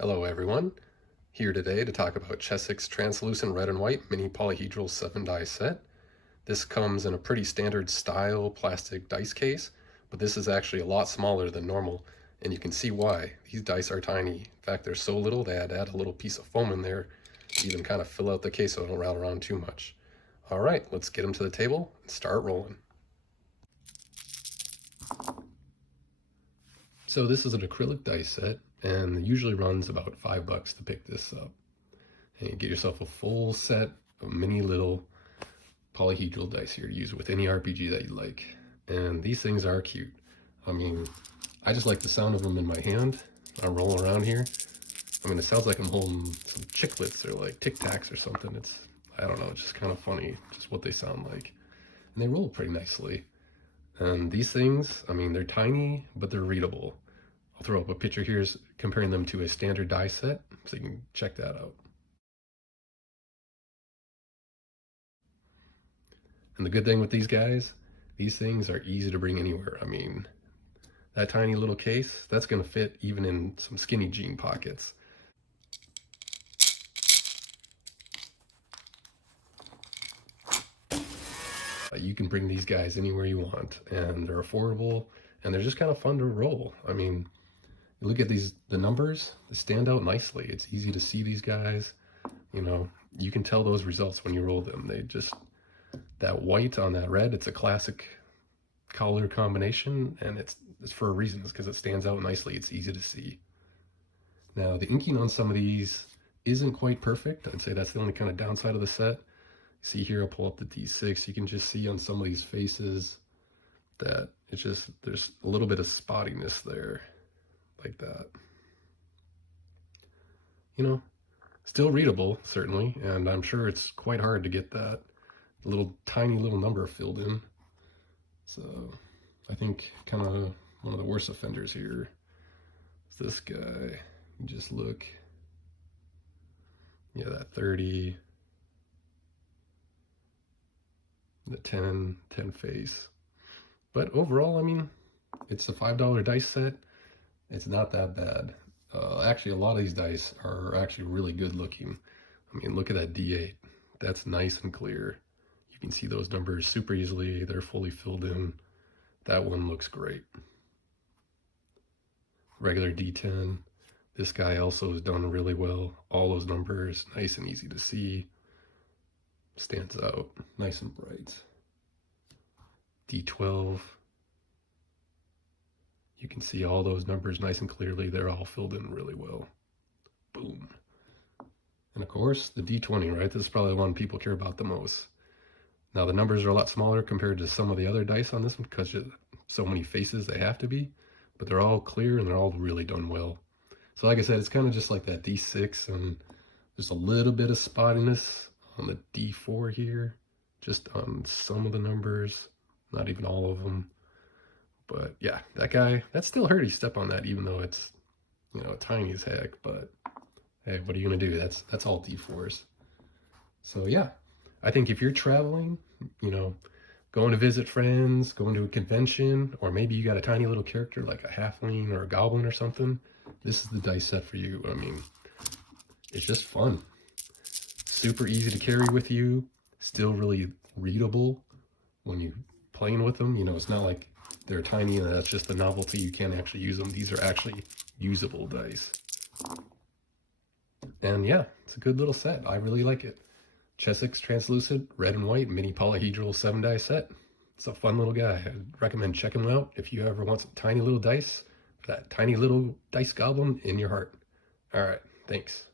Hello everyone, here today to talk about Chessex Translucent Red and White Mini Polyhedral 7-die set. This comes in a pretty standard style plastic dice case, but this is actually a lot smaller than normal, and you can see why. These dice are tiny. In fact, they're so little they had to add a little piece of foam in there to even kind of fill out the case so it don't rattle around too much. Alright, let's get them to the table and start rolling. So this is an acrylic dice set, and it usually runs about $5 to pick this up. And you get yourself a full set of mini little polyhedral dice here to use with any RPG that you like. And these things are cute. I mean, I just like the sound of them in my hand. I'm rolling around here. I mean, it sounds like I'm holding some chiclets or like Tic Tacs or something. I don't know, it's just kind of funny, just what they sound like. And they roll pretty nicely. And these things, I mean, they're tiny, but they're readable. I'll throw up a picture here comparing them to a standard die set, so you can check that out. And the good thing with these guys, these things are easy to bring anywhere. I mean, that tiny little case, that's going to fit even in some skinny jean pockets. You can bring these guys anywhere you want, and they're affordable, and they're just kind of fun to roll. I mean, you look at the numbers, they stand out nicely. It's easy to see these guys. You know, you can tell those results when you roll them. That white on that red, it's a classic color combination, and it's for a reason. It's because it stands out nicely. It's easy to see. Now, the inking on some of these isn't quite perfect. I'd say that's the only kind of downside of the set. See here, I'll pull up the D6. You can just see on some of these faces that there's a little bit of spottiness there, like that. You know, still readable, certainly, and I'm sure it's quite hard to get that tiny little number filled in. So I think kind of one of the worst offenders here is this guy. You just look, yeah, that 30, the 10 face. But overall, I mean, it's a $5 dice set. It's not that bad. Actually, a lot of these dice are actually really good looking. I mean, look at that D8. That's nice and clear. You can see those numbers super easily. They're fully filled in. That one looks great. Regular D10. This guy also has done really well. All those numbers, nice and easy to see. Stands out, nice and bright. D12. You can see all those numbers nice and clearly. They're all filled in really well. Boom. And of course, the D20, right? This is probably the one people care about the most. Now, the numbers are a lot smaller compared to some of the other dice on this one because so many faces they have to be, but they're all clear and they're all really done well. So like I said, it's kind of just like that D6, and there's a little bit of spottiness on the D4 here, just on some of the numbers, not even all of them. But yeah, that guy, that still hurt you step on that, even though it's, you know, tiny as heck. But hey, what are you gonna do? That's all D4s. So yeah, I think if you're traveling, you know, going to visit friends, going to a convention, or maybe you got a tiny little character like a halfling or a goblin or something, this is the dice set for you. I mean, it's just fun. Super easy to carry with you, still really readable when you're playing with them. You know, it's not like they're tiny and that's just a novelty. You can't actually use them. These are actually usable dice. And yeah, it's a good little set. I really like it. Chessex Translucent Red and White Mini Polyhedral 7-die set. It's a fun little guy. I'd recommend checking him out if you ever want some tiny little dice, that tiny little dice goblin in your heart. All right, thanks.